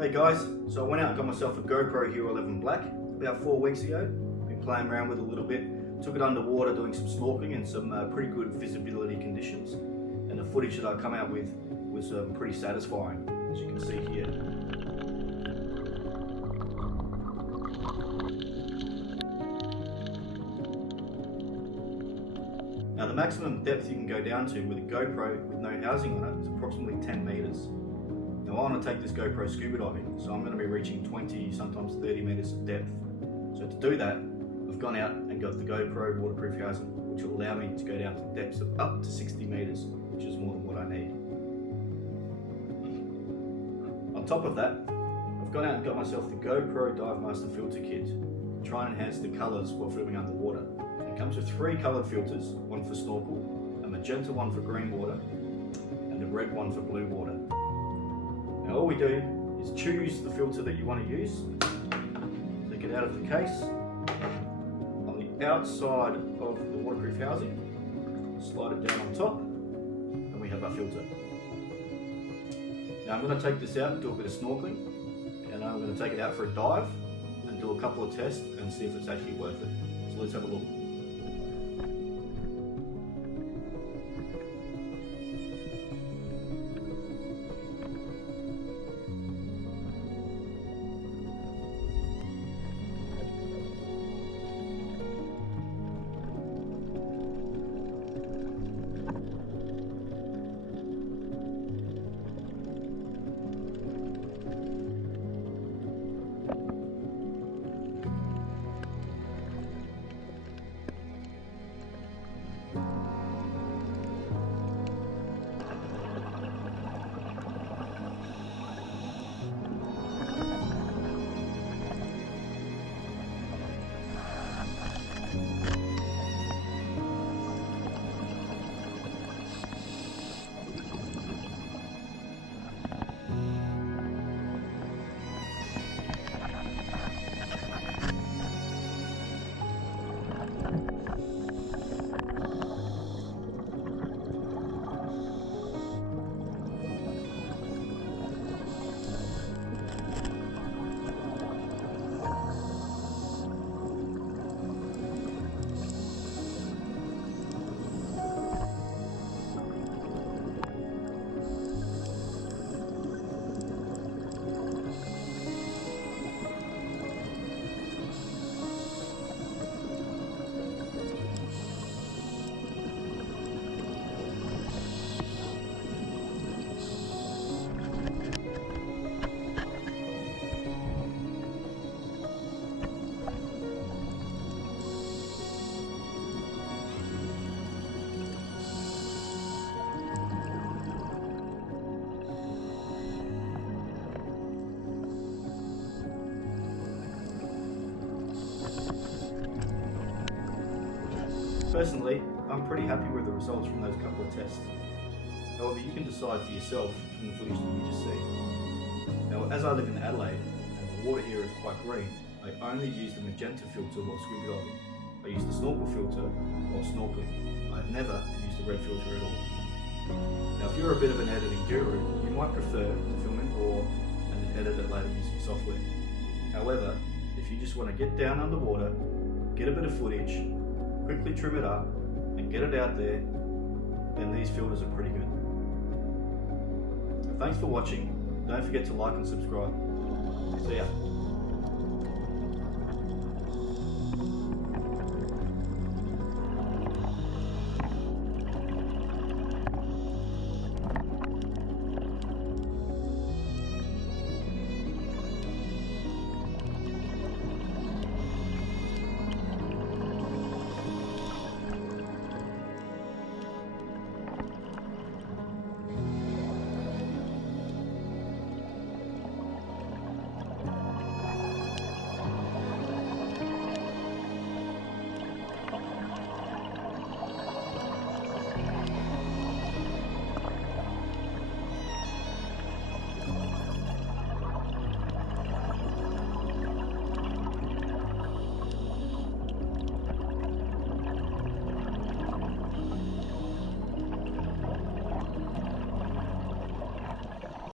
Hey guys, so I went out and got myself a GoPro Hero 11 Black about 4 weeks ago. Been playing around with it a little bit. Took it underwater doing some snorkeling in some pretty good visibility conditions. And the footage that I come out with was pretty satisfying, as you can see here. Now the maximum depth you can go down to with a GoPro with no housing on it is approximately 10 meters. Now I want to take this GoPro scuba diving, so I'm going to be reaching 20, sometimes 30 meters of depth. So to do that, I've gone out and got the GoPro waterproof housing, which will allow me to go down to depths of up to 60 meters, which is more than what I need. On top of that, I've gone out and got myself the GoPro Dive Master filter kit to try and enhance the colors while filming underwater. It comes with 3 colored filters, one for snorkel, a magenta one for green water, and a red one for blue water. Now all we do is choose the filter that you want to use, take it out of the case. On the outside of the waterproof housing, slide it down on top, and we have our filter. Now I'm going to take this out and do a bit of snorkeling, and I'm going to take it out for a dive and do a couple of tests and see if it's actually worth it. So let's have a look. Personally, I'm pretty happy with the results from those couple of tests. However, you can decide for yourself from the footage that you just see. Now, as I live in Adelaide and the water here is quite green, I only use the magenta filter while scuba diving. I use the snorkel filter while snorkeling. I never use the red filter at all. Now, if you're a bit of an editing guru, you might prefer to film in RAW and then edit it later using software. However, if you just want to get down underwater, get a bit of footage, quickly trim it up and get it out there, then these filters are pretty good. Thanks for watching. Don't forget to like and subscribe. See ya.